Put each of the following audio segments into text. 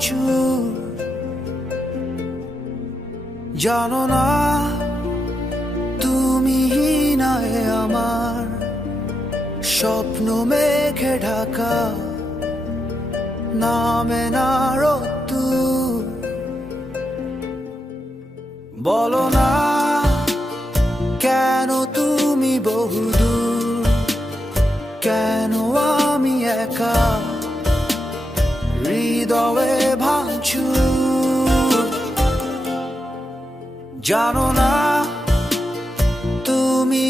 ভাঙচুর। জানো না তুমি নাই আমার স্বপ্ন মেঘে ঢাকা, নামে না রোদ্দুর। বলো না কেন তুমি বহুদূর, কেন আমি একা হৃদয়ে ভাঙচুর। জানো না তুমি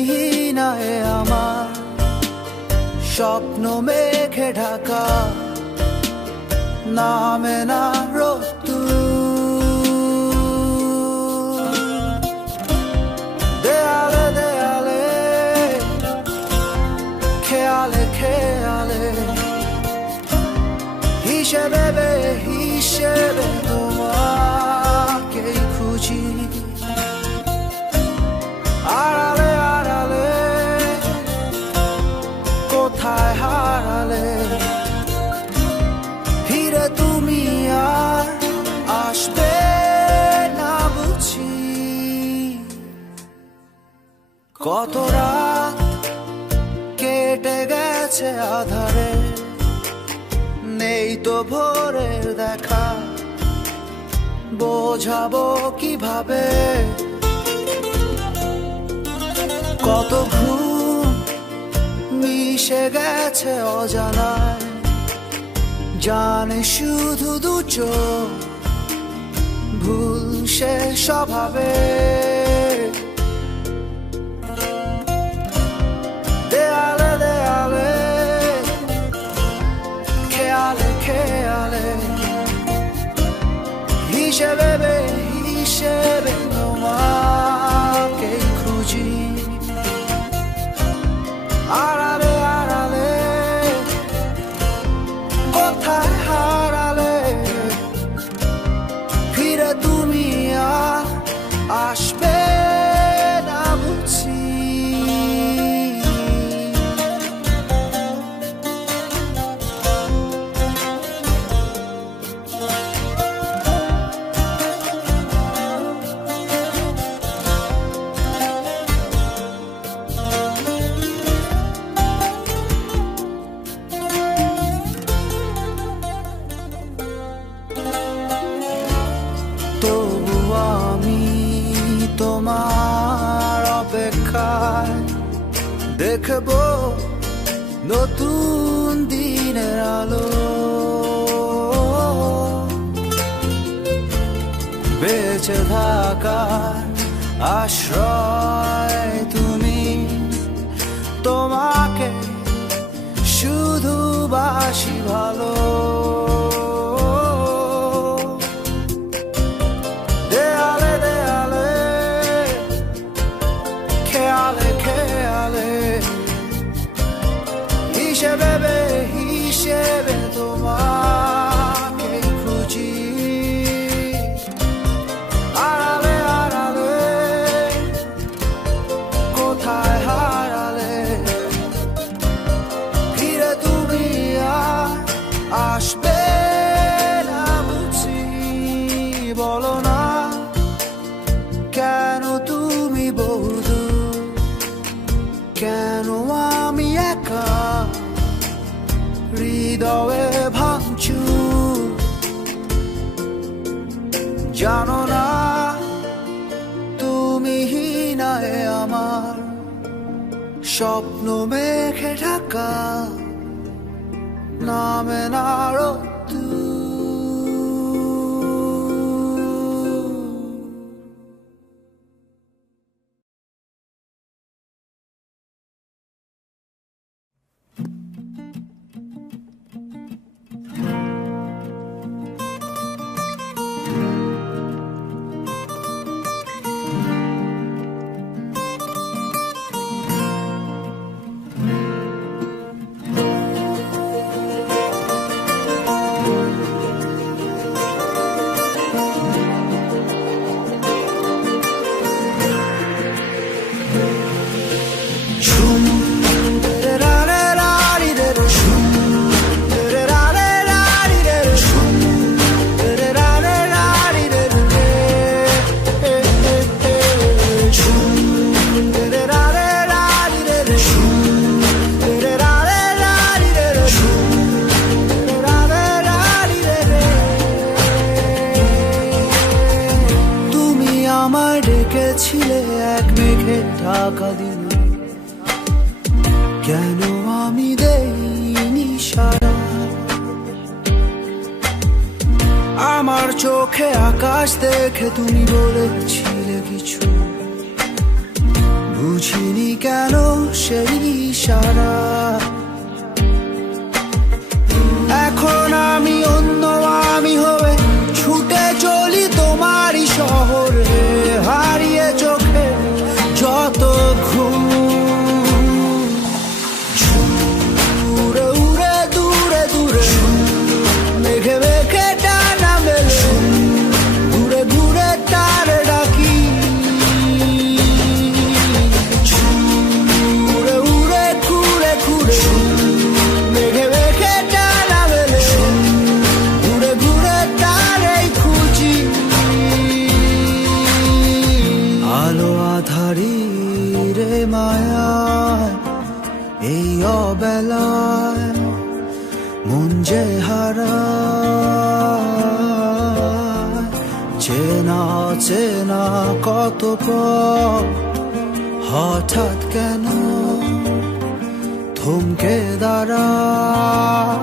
নাই আমার স্বপ্ন মেঘে ঢাকা, নামে না রোদ্দুর। দেয়ালে দেয়ালে খেয়ালে খেয়ালে হিসেবে হিসেবে তোমাকেই খুঁজি। আড়ালে আড়ালে কোথায় হারালে, ফিরে তুমি আর আসবে না বুঝি। কত রাত কেটে গেছে আধারে, নেই তো ভোরের দেখা, বোঝাবো কিভাবে। কত ঘুম মিশে গেছে অজানায়, জানে শুধু দু চোখ ভুল সে স্বভাবে। দেয়ালে দেয়ালে খেয়ালে খেয়ালে হিসেবে হিসেবে তোমাকেই খুঁজি। আড়ালে আড়ালে কোথায় হারালে, ফিরে তুমি আর আসবে না বুঝি। তবু আমি তোমার অপেক্ষায় দেখবো নতুন দিনের আলো। বেঁচে থাকার আশ্রয় তুমি, তোমাকে শুধু বাসি ভালো। দেয়ালে দেয়ালে খেয়ালে খেয়ালে হিসেবে হিসেবে তোমাকেই খুঁজি। আড়ালে আড়ালে কোথায় হারালে, ফিরে তুমি আর আসবে না বুঝি। বলো না কেন তুমি বহুদূর, কেন আমি একা হৃদয়ে ভাঙচুর। জানো না তুমি নাই আমার স্বপ্ন মেঘে ঢাকা, নামে না রোদ্দুর। কেন আমি দেইনি সারা? আমার চোখে আকাশ দেখে তুমি বলেছিলে কিছু, বুঝিনি কেন সেই ইশারা। এখন আমি অন্য আমি হয়ে ছুটে চলি তোমারই শহরে, হারিয়ে চোখে যত ঘুম। উড়ে উড়ে দূরে দূরে মেঘে মেঘে টানা মেলে, ঘুরে ঘুরে তারে ডাকি। উড়ে উড়ে ঘুরে ঘুরে মেঘে মেঘে টানা মেলে, ঘুরে ঘুরে তারেই খুঁজি। আলো আধারি রে মায়ায় এই অবেলায় মন যে হারায়। চেনা চেনা কত পথ হঠাৎ কেন থমকে দাঁড়ায়।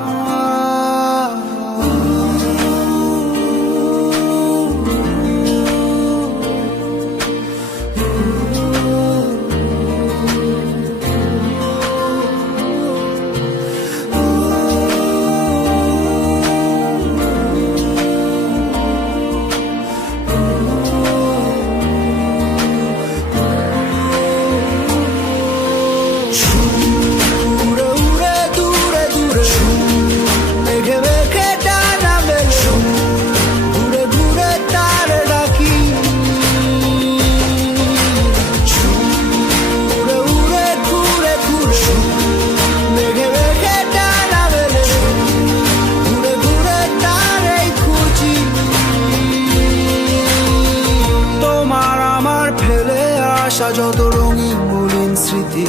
যত রঙিন মলিন স্মৃতি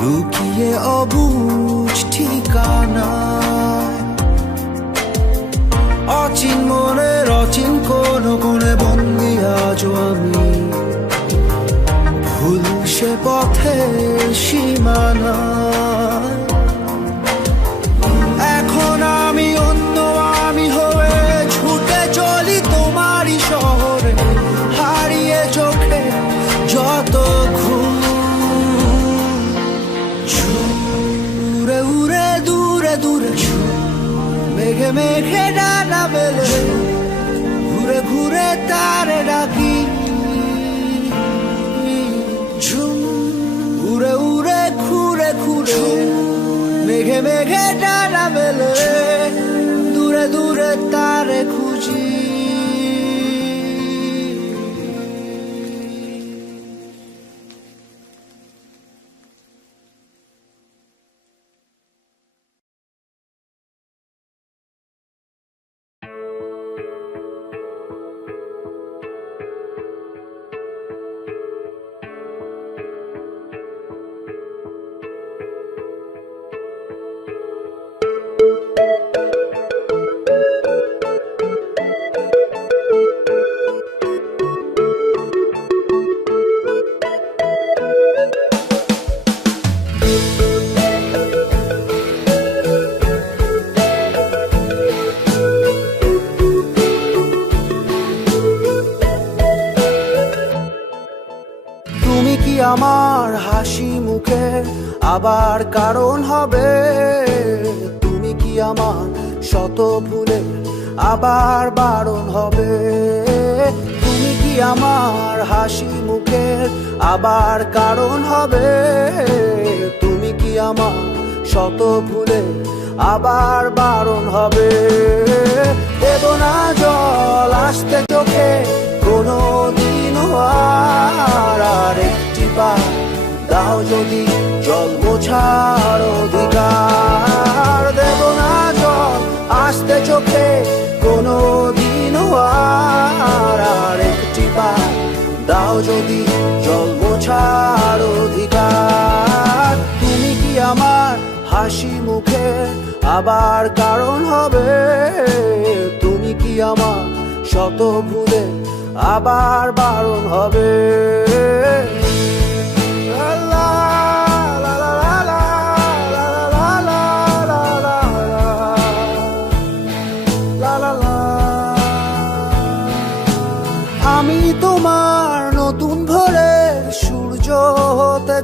লুকিয়ে অবুঝ ঠিকানায়, অচিন মনের অচিন কোন কোণে বন্দি আজও আমি, ভুল সে পথের সীমানায়। এখন আমি অন্য আমি হয়ে ছুটে চলি তোমারই শহরে, হারিয়ে চোখে যত ঘুম। উড়ে উড়ে দূরে দূরে মেঘে মেঘে ডানা মেলে, ঘুরে ঘুরে তারে ডাকি। ঝুম উড়ে উড়ে ঘুরে ঘুরে মেঘে মেঘে ডানা মেলে, দূরে দূরে তারে খুঁজি। আমার হাসি মুখে আবার কারণ হবে? তুমি কি আমার শত ভুলে আবার বারণ হবে? তুমি কি আমার হাসি মুখে আবার কারণ হবে? তুমি কি আমার শত ভুলে আবার বারণ হবে? দেব না জল আসতে চোখে কোনো দিনও আর একটি বার দাও যদি জল মোছার অধিকার। দেব না জল আসতে চোখে কোনো দিনও আর একটি বার দাও যদি জল মোছার অধিকার। তুমি কি আমার হাসি মুখে আবার কারণ হবে? তুমি কি আমার শত ভুলে আবার বারণ হবে? আল্লাহ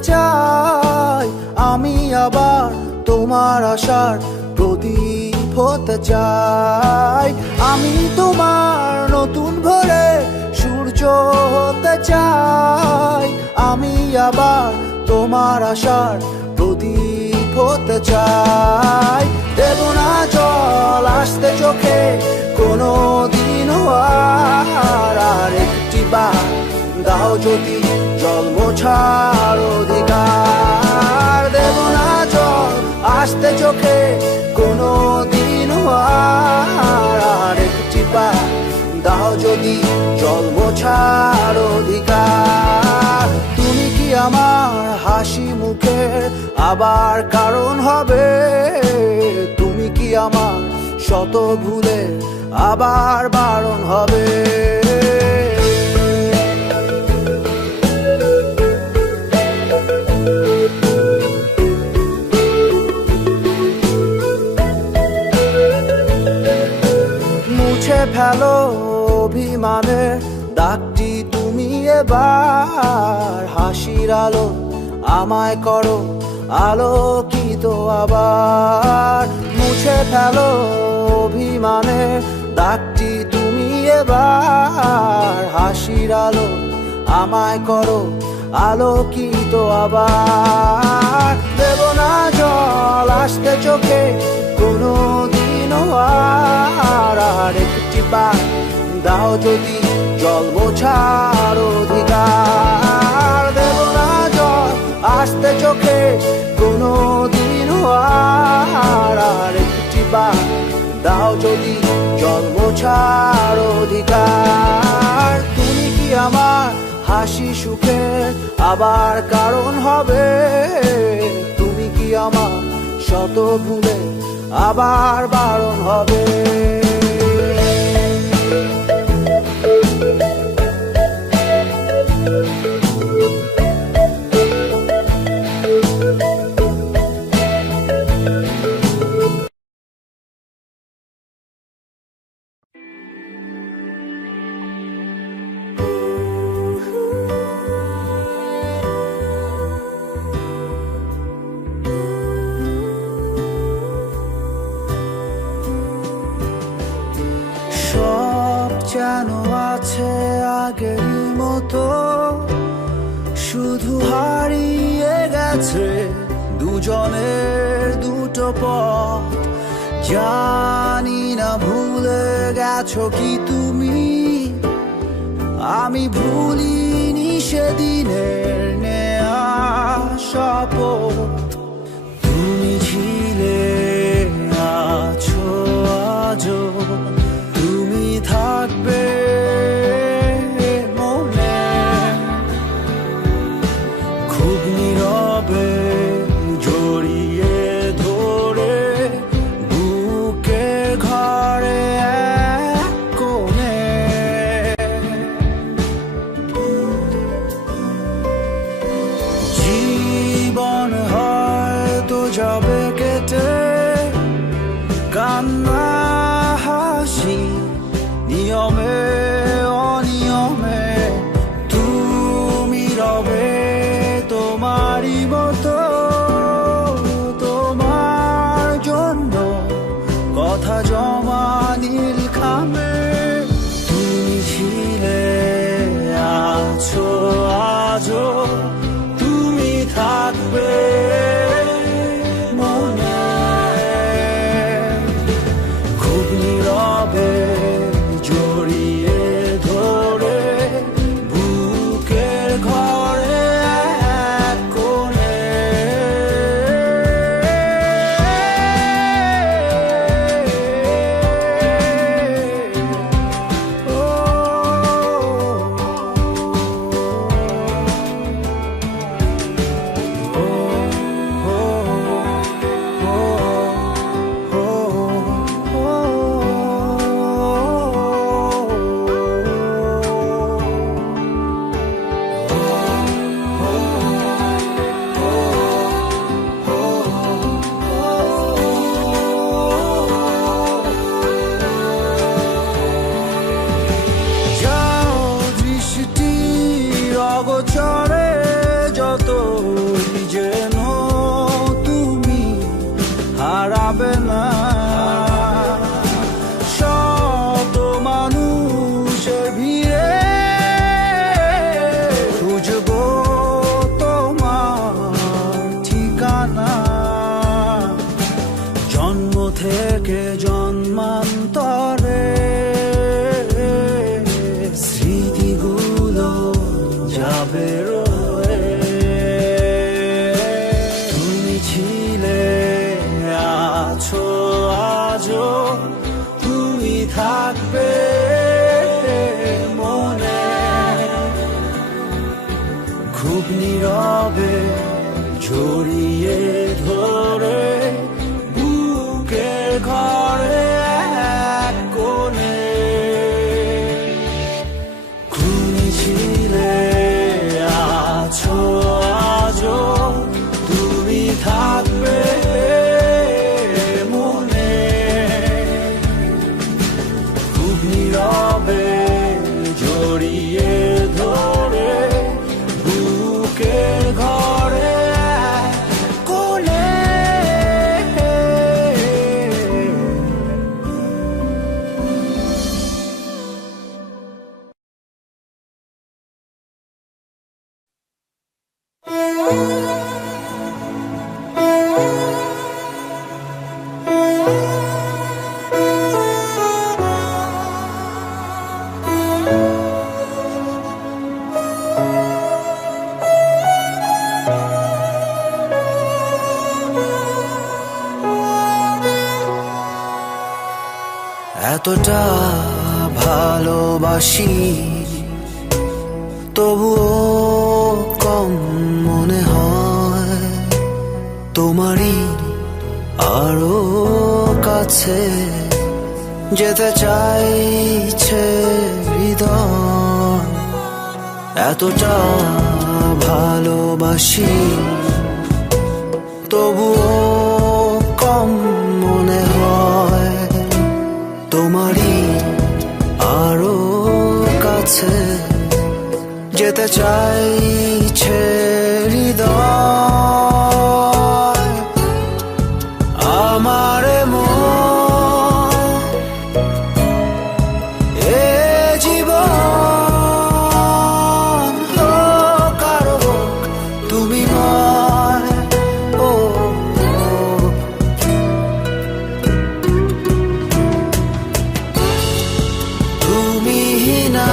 চাই, আমি আবার তোমার আশার প্রদীপ হতে চাই। আমি তোমার নতুন ভোরে সূর্য হতে চাই, আমি আবার তোমার আশার প্রদীপ হতে চাই। দেব না জল আসতে চোখে কোনো দিনও আর একটি বার দাও যদি জল মোছার অধিকার। দেব না জল আসতে চোখে কোনো দিনও আর একটি বার দাও যদি জল মোছার অধিকার। তুমি কি আমার হাসি মুখের আবার কারণ হবে? তুমি কি আমার শত ভুলে আবার বারণ হবে? মুছে ফেলো অভিমানের দাগটি তুমি এবার, হাসির আলো আমায় করো আলোকিত আবার। মুছে ফেলো অভিমানের দাগটি তুমি এবার, হাসির আলো আমায় করো আলোকিত আবার। দেব না জল আসতে চোখে কোনো দিনও আর একটি বার দাও যদি জল মোছার অধিকার। দেব না জল আসতে চোখে কোনো দিনও আর একটি বার দাও যদি জল মোছার অধিকার। তুমি কি আমার হাসি সুখের আবার কারণ হবে? তুমি কি আমার শত ভুলে আবার বারণ হবে? সব যেন আছে আগেরই মতো, শুধু হারিয়ে গেছে দুজনের দুটো পথ। জানি না ভুলে গেছো কি তুমি, আমি ভুলিনি সেদিনের নেয়া শপথ। তুমি ছিলে আছো আজও, তুমি থাকবে মনে খুব নীরবে জড়িয়ে ধরে বুকে ঘরে এক কোণে। জীবন হয়তো যাবে কেটে, কান্না হাসি নিয়মে অনিয়মে, তুমি রবে তোমারই মতো। তোমার জন্য কথা জমা নীল খামে, তুমি ছিলে আছো আজও, তুমি থাকবে মনে খুব নীরবে জড়িয়ে ধরে বুকের ঘরে এক কোণে। ও জড়িয়ে ধরে বুকের ঘরে এক কোণে ঘুমি ছিলে আছো আজো তুমি থাকবে মনে খুব নীরবে জড়িয়ে ধরে বুকের ঘরে কোণে এতটা ভালোবাসি তবুও কম মনে হয় তোমারই আরো কাছে যেতে চাইছে হৃদয় এতটা ভালোবাসি তবুও কম মনে হয় তোমারই আরো কাছে যেতে চাইছে হৃদয় আমার মন এ জীবন কারো তুমি নয় ও তুমি না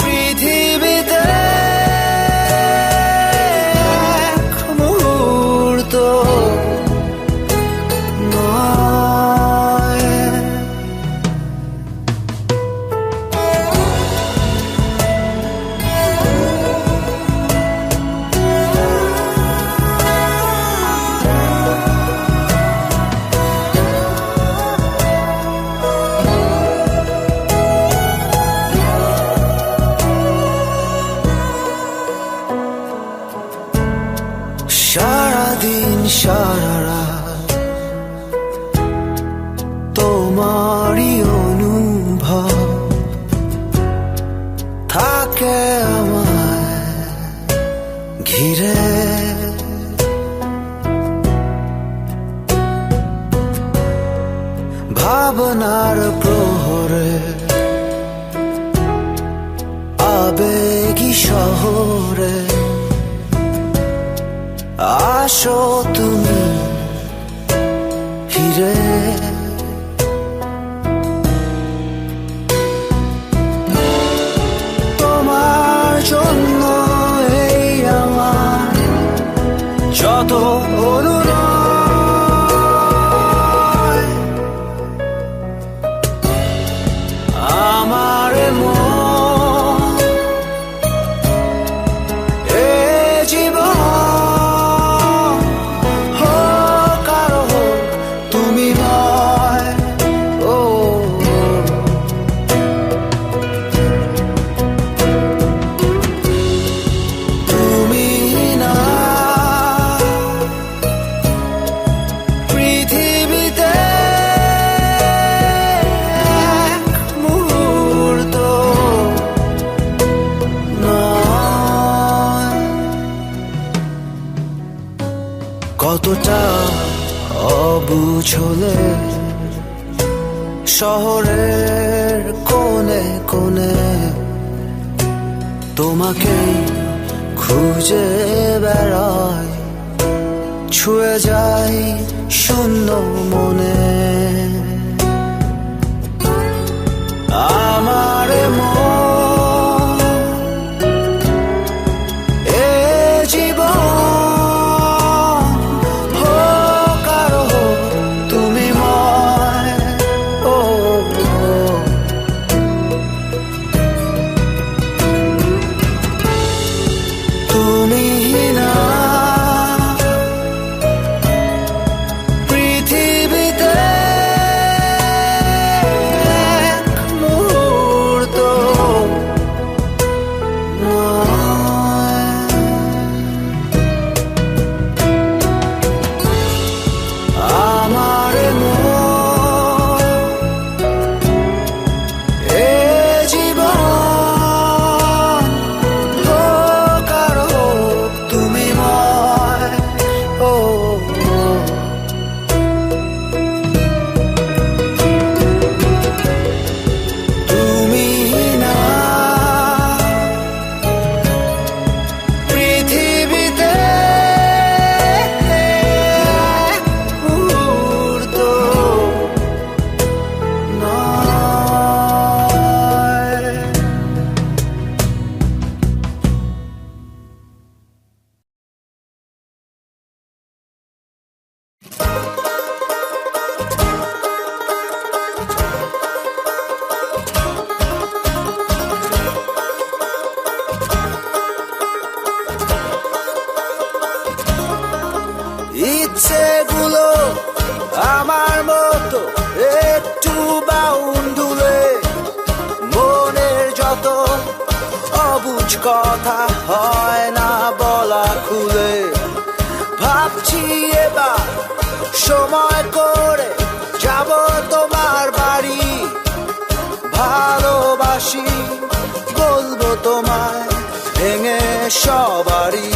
পৃথিবীতে এক মুহূর্ত নয় সারাদিন সারা রাত তোমারই অনুভব থাকে আমায় ঘিরে ভাবনার প্রহরে আবেগী শহরে আসো তুমি ফিরে তোমার জন্য এই আমার যত অনুরোধ আমার মন এ জীবন হোক আরো হোক তুমি নয় ও তুমি না পৃথিবীতে এক মুহূর্ত নয় কতটা অবুঝ হলে শহরের কোণে কোণে তোমাকে খুঁজে বেড়াই ছুঁয়ে যাই শূন্য মনে আমার মন এ জীবন হোক আরো হোক তুমি ময় ও ইচ্ছেগুলো আমার মতো একটু বাউন্ডুলে, মনের যত অবুঝ কথা হয় না বলা খুলে। ভাবছি এবার সময় করে যাব তোমার বাড়ি, ভালোবাসি বলবো তোমায় ভেঙে সবারই।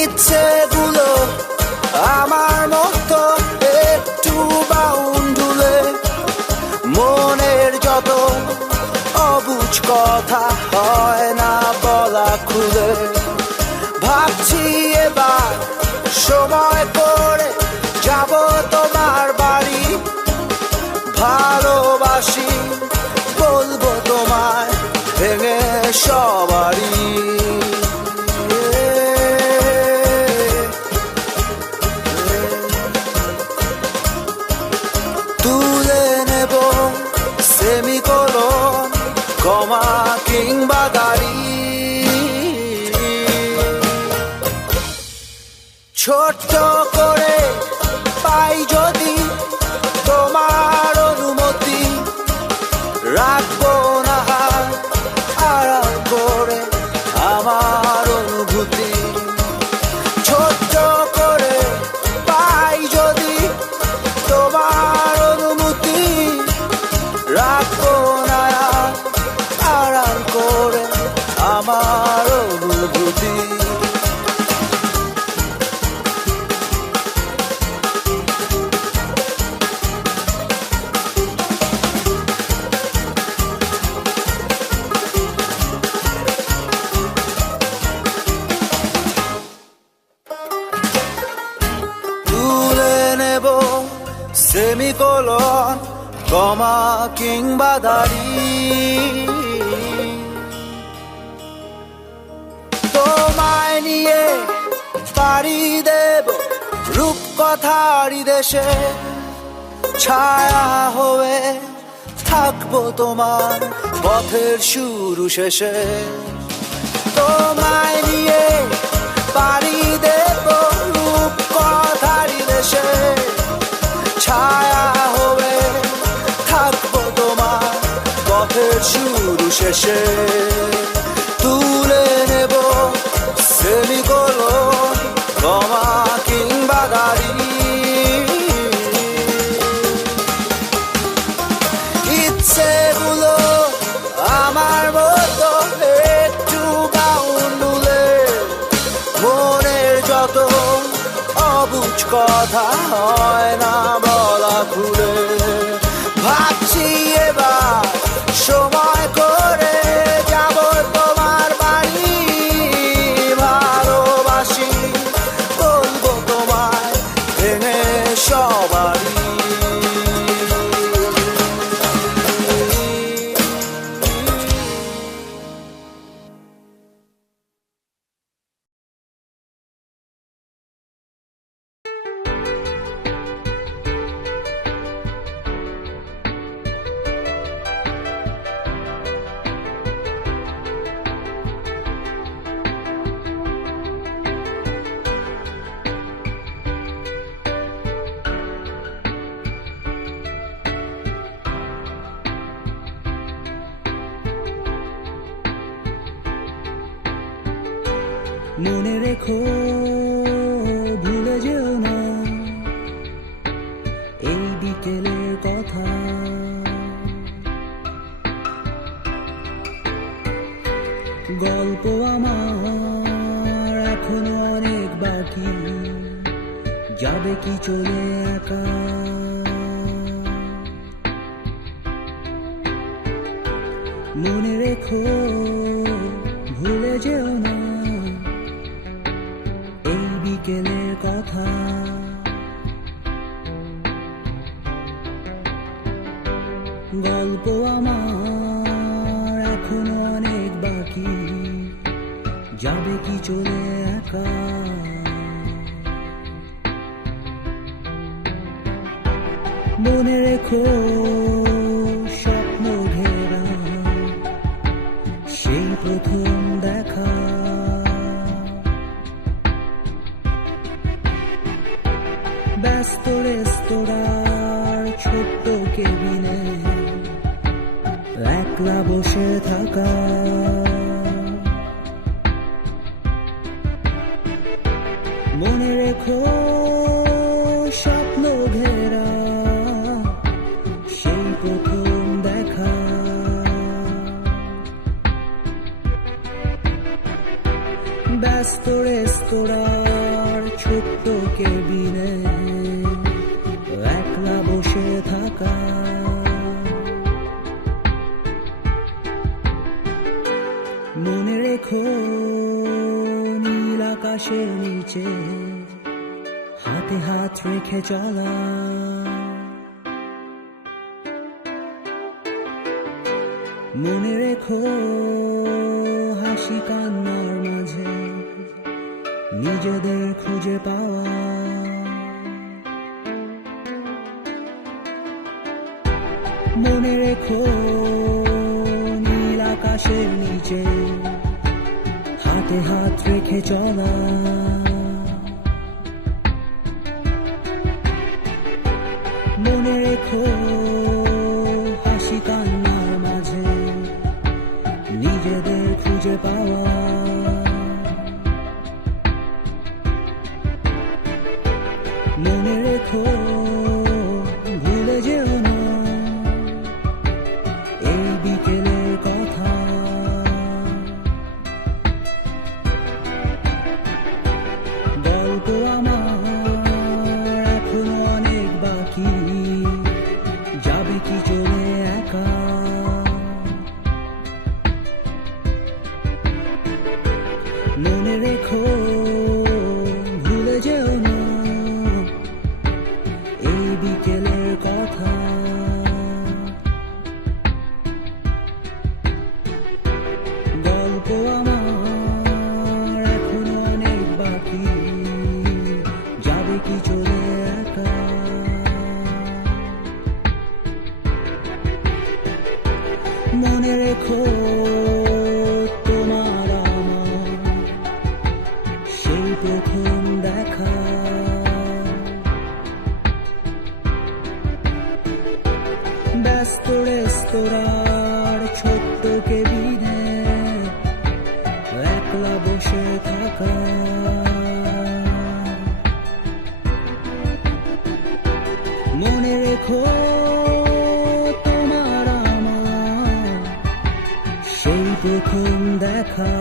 ইচ্ছেগুলো আমার মতো একটু বাউন্ডুলে, মনের যত অবুঝ কথা হয় না বলা খুলে। ভাবছি এবার সময় করে যাব তোমার বাড়ি, ভালোবাসি বলবো তোমায় ভেঙে সবারই। তুলে নেব সেমিকোলন, কমা কিংবা দাড়ি, ছোট্ট করে পাই যদি তোমার অনুমতি, রাখবো না আড়াল করে আমার অনুভূতি। ছোট্ট করে পাই যদি তোমার অনুমতি, রাখবো না আড়াল করে আমার অনুভূতি। তুলে নেব সেমিকোলন, কমা কিংবা দাড়ি, তোমায় নিয়ে পাড়ি দেব রূপকথারই দেশে, ছায়া হয়ে থাকবো তোমার পথের শুরু শেষে। তোমায় নিয়ে পাড়ি দেব রূপকথারই দেশে, ছায়া হয়ে থাকবো তোমার পথের শুরু শেষে। তুলে নেব সেমিকোলন, কমা কিংবা দাড়ি, ইচ্ছেগুলো আমার মতো একটু বাউন্ডুলে, মনের যত অবুঝ কথা হয় না বলা খুলে। ভাবছি এবার সময় করে যাব তোমার বাড়ি, ভালোবাসি বলবো তোমায় ভেঙে সবারই। মনে রেখো ভুলে যেও না এই বিকেলের কথা, গল্প আমার এখনো অনেক বাকি, যাবে কি চলে একা। মনে রেখো ভুলে যেও না এই বিকেলের কথা, গল্প আমার এখনো অনেক বাকি, যাবে কি চলে একা। মনে রেখো স্বপ্ন ঘেরা ছোট্ট কেবিনে একলা বসে থাকা, মনে রেখো স্বপ্ন ঘেরা সেই প্রথম দেখা। ব্যস্ত রেস্তোরাঁর ছোট্ট কেবিনে একলা বসে থাকা, মনে রেখো নীল আকাশের নিচে হাতে হাত রেখে চলা, মনে রেখো হাসি কান্নার মাঝে নিজেদের খুঁজে পাওয়া। মনে রেখো নীল আকাশের নিচে হাতে হাত রেখে চলা, মনে রেখো হাসি কান্নার মাঝে নিজেদের খুঁজে পাওয়া। মনে রেখো ভুলে যেও না এই বিকেলের কথা। গল্প আমার এখনো অনেক বাকি, যাবে কি চলে একা। মনে রেখো ভুলে যেও না এই বিকেলের কথা। গল্প আমার এখনো অনেক বাকি, যাবে কি চলে একা। মনে রেখো তোমার আমার সেই প্রথম দেখা। ব্যস্ত রেস্তোরাঁর ছোট্ট কেবিনে একলা বসে থাকা, মনে রেখো তোমার আমার সেই প্রথম দেখা।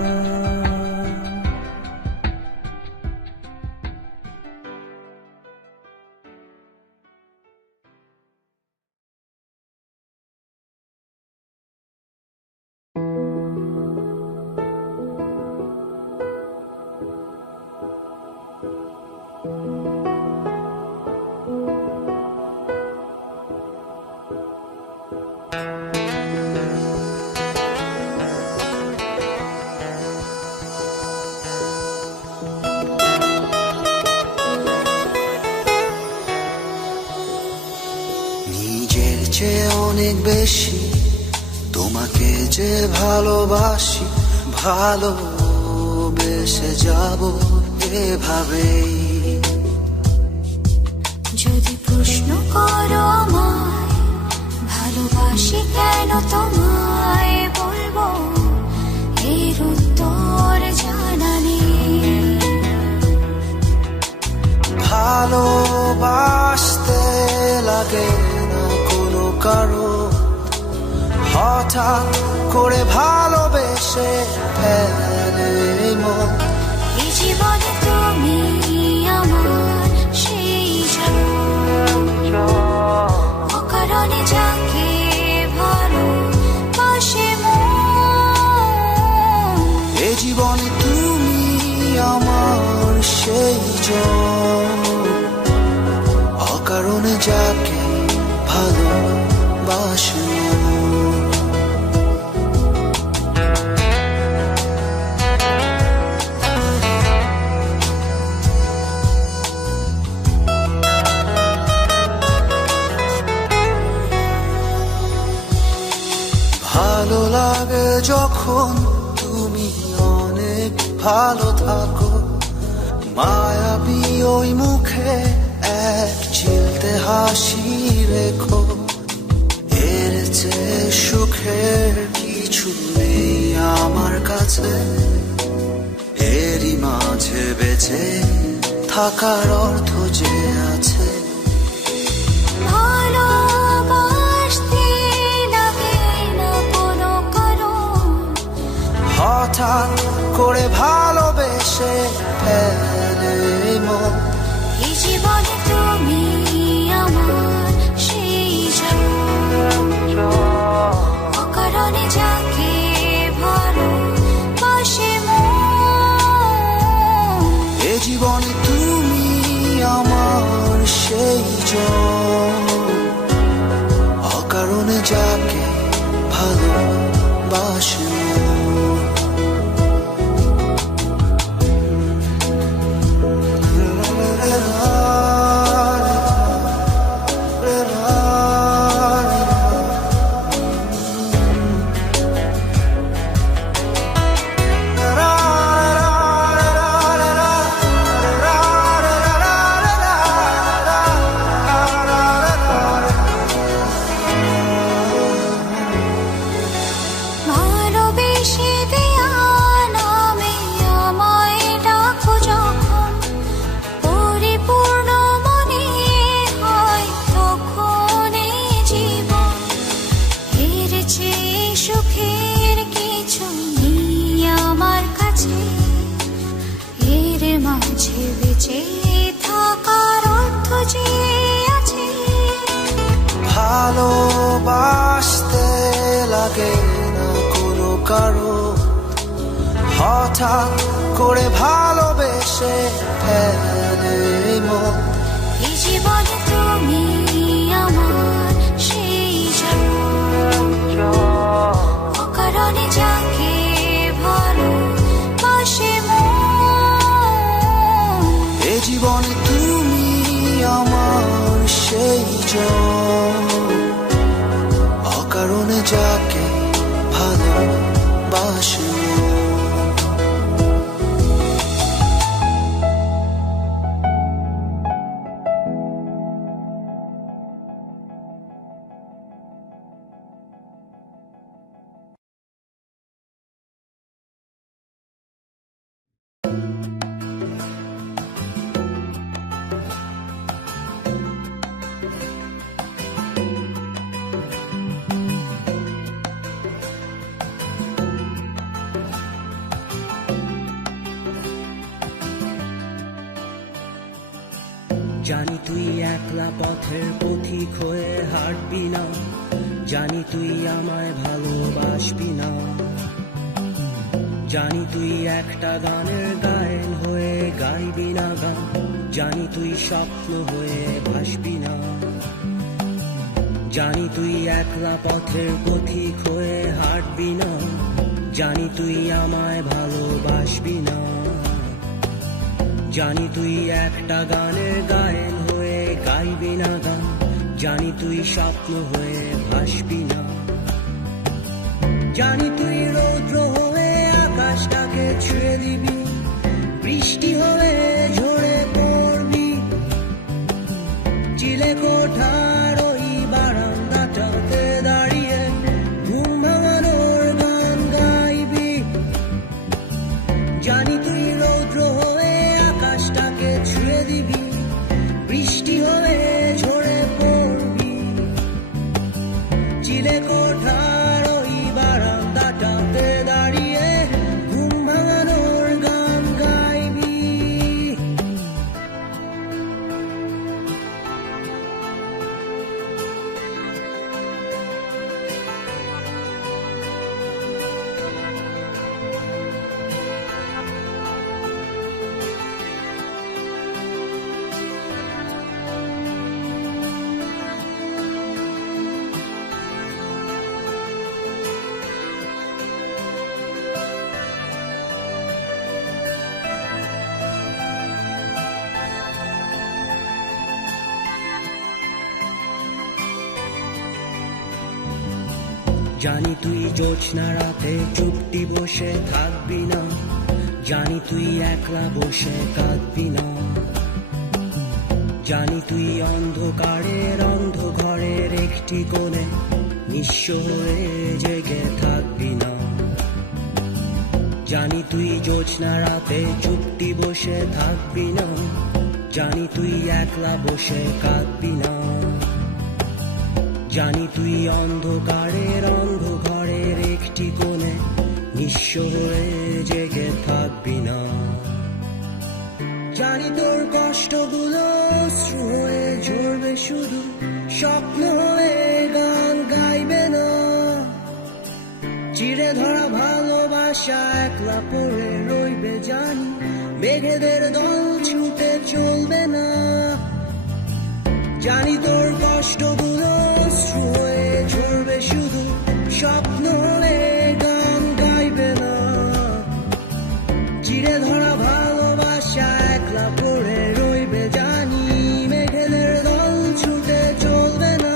নিজের চেয়ে অনেক বেশি তোমাকে যে ভালোবাসি, ভালোবেসে যাব এভাবেই। যদি প্রশ্ন করো আমায় ভালোবাসি কেন তোমায়, বলবো এর উত্তর জানা নেই। ভালোবাসতে লাগে না কোনো কারো, হঠাৎ করে ভালোবেসে ফেলে মন। এই জীবনে তুমি আমার সেই অকারণে যাকে ভালোবাসে মন। এই জীবনে তুমি আমার সেই অকারণে যাকে ভালোবাসে। ভালো লাগে যখন তুমি অনেক ভালো থাকো, মায়াবী ওই মুখে এক চিলতে হাসি রেখো। সুখের কিছু নেই আমার কাছে, এরই মাঝে বেঁচে থাকার অর্থ যে আছে। ভালোবাসতে লাগে না কোনো কারণ, হঠাৎ করে ভালোবেসে ফেলে মন। এই জীবনে তুমি আমার সেই জন, অকারণে যাকে ভালোবাসে মন। এ জীবনে তুমি আমার সেই জন, অকারণে যাকে ভালোবাসে মন। ভালোবেসে দেয়া নামে আমায় ডাকো যখন, পরিপূর্ণ মনে হয় তখন এই জীবন। এর চেয়ে সুখের কিছু নেই আমার কাছে, এর মাঝে বেঁচে থাকার অর্থ যে আছে। ভালোবাসতে লাগে না কোনো কারো, হঠাৎ করে ভালোবেসে ফেলে মন। এই জীবনে তুমি আমার সেই জন, অকারণে যাকে ভালোবাসে মন। এ জীবনে তুমি আমার সেই জন, অকারণে যাকে ভালোবাসে মন। জানি তুই একলা পথের পথিক হয়ে হাঁটবি না, জানি তুই আমায় ভালোবাসবি না, জানি তুই একটা গানের গায়ন হয়ে গাইবি না গান, জানি তুই স্বপ্ন হয়ে ভাসবি না। জানি তুই একলা পথের পথিক হয়ে হাঁটবি না, জানি তুই আমায় ভালোবাসবি না, জানি তুই একটা গানের গায়ন হয়ে গাইবি না গান, জানি তুই স্বপ্ন হয়ে ভাসবি না। জানি তুই রৌদ্র হয়ে আকাশটাকে ছুঁয়ে দিবি, বৃষ্টি হয়ে ঝরে পড়বি, চিলে কোঠার ওই বারান্দাটাতে দাঁড়িয়ে ঘুম ভাঙানোর গান গাইবি। জানি তুই রৌদ্র হয়ে আকাশটাকে ছুঁয়ে দিবি, বৃষ্টি হয়ে ঝরে পড়বি, চিলে কোঠার ওই বারান্দাটাতে দাঁড়িয়ে ঘুম ভাঙানোর গান গাইবি। জানি তুই জোছনা রাতে চুপটি বসে থাকবি না, জানি তুই একলা বসে কাঁদবি না, জানি তুই অন্ধকারের অন্ধ ঘরের একটি কোণে নিঃস্ব হয়ে জেগে থাকবি না। জানি তুই জোছনা রাতে চুপটি বসে থাকবি না, জানি তুই একলা বসে কাঁদবি না। জানি তুই অন্ধকারের অন্ধঘরের একটি কোণে নিঃস্ব হয়ে জেগে থাকবি না। জানি তোর কষ্টগুলো অশ্রু হয়ে ঝরবে, শুধু স্বপ্ন হয়ে গান গাইবে না। চিড়ে ধরা ভালোবাসা একলা পড়ে রইবে, জানি মেঘেদের দল ছুটে চলবে না। জানি তোর কষ্টগুলো অশ্রু হয়ে ঝরবে, শুধু স্বপ্ন হয়ে গান গাইবে না। চিড়ে ধরা ভালোবাসা একলা পড়ে রইবে, জানি মেঘেদের দল ছুটে চলবে না।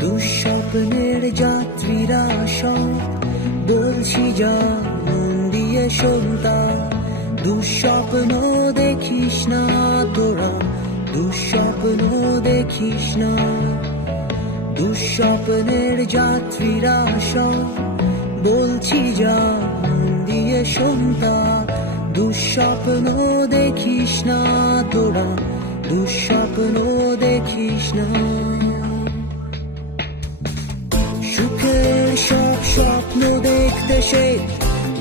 দুঃস্বপ্নের যাত্রীরা সব বলছি যা মন দিয়ে শুনতা। দুঃস্বপ্ন দেখিস না তোরা, দুঃস্বপ্ন দেখিস না। দুঃস্বপ্নের যাত্রীরা সব বলছি যা মন দিয়ে শুনতা। দুঃস্বপ্ন দেখিস না তোরা, দুঃস্বপ্ন দেখিস না। সুখের সব স্বপ্ন দেখতে শেখ,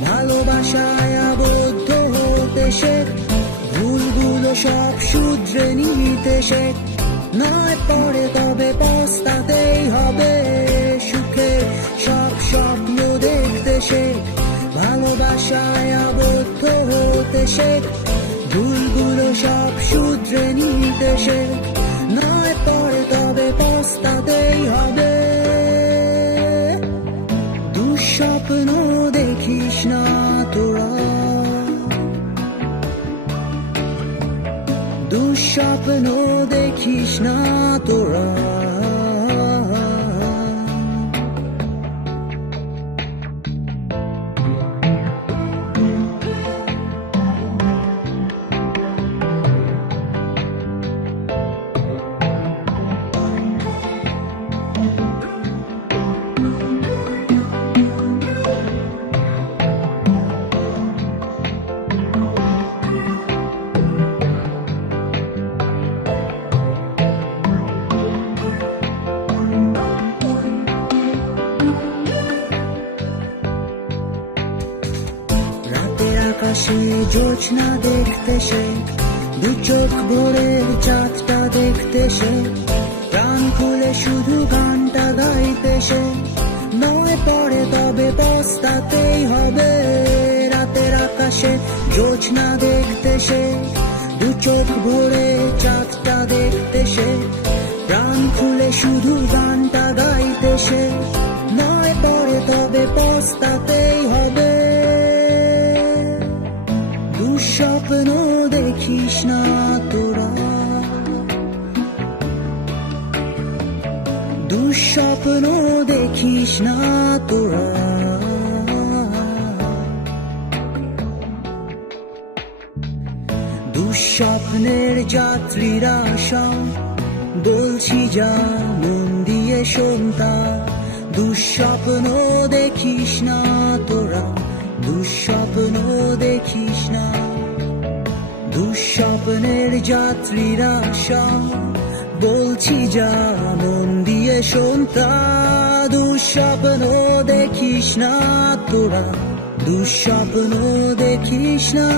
ভালোবাসায় আবদ্ধ হতে শেখ। ভুলগুলো সব শুধরে নিতে শেখ, নয় পরে তবে পস্তাতেই হবে। সুখের সব স্বপ্ন দেখতে শেখ, ভালোবাসায় আবদ্ধ হতে শেখ। ভুলগুলো সব শুধরে নিতে শেখ, নয় পরে তবে পস্তাতেই হবে। দুঃস্বপ্ন দেখিস না তোরা, দুঃস্বপ্ন দেখিস না তোরা। আকাশে জোছনা দেখতে শেখ, দু চোখ ভোরের চাঁদটা দেখতে শেখ। প্রাণ খুলে শুধু গানটা গাইতে শেখ, নয় পরে তবে পস্তাতেই হবে। রাতের আকাশে জোছনা দেখতে শেখ, দু চোখ ভরে চাঁদটা দেখতে শেখ। প্রাণ খুলে শুধু গানটা গাইতে শেখ, নয় পরে তবে পস্তাতেই হবে। দুঃস্বপ্ন দেখিস না তোরা, দুঃস্বপ্ন দেখিস না তোরা। দুঃস্বপ্নের যাত্রীরা সব বলছি যা মন দিয়ে শুনতা। দুঃস্বপ্ন দেখিস না তোরা, দুঃস্বপ্ন দেখিস না। দুঃস্বপ্নের যাত্রীরা সব বলছি যা মন দিয়ে শোন তা, দুঃস্বপ্ন দেখিস না তোরা, দুঃস্বপ্ন দেখিস না।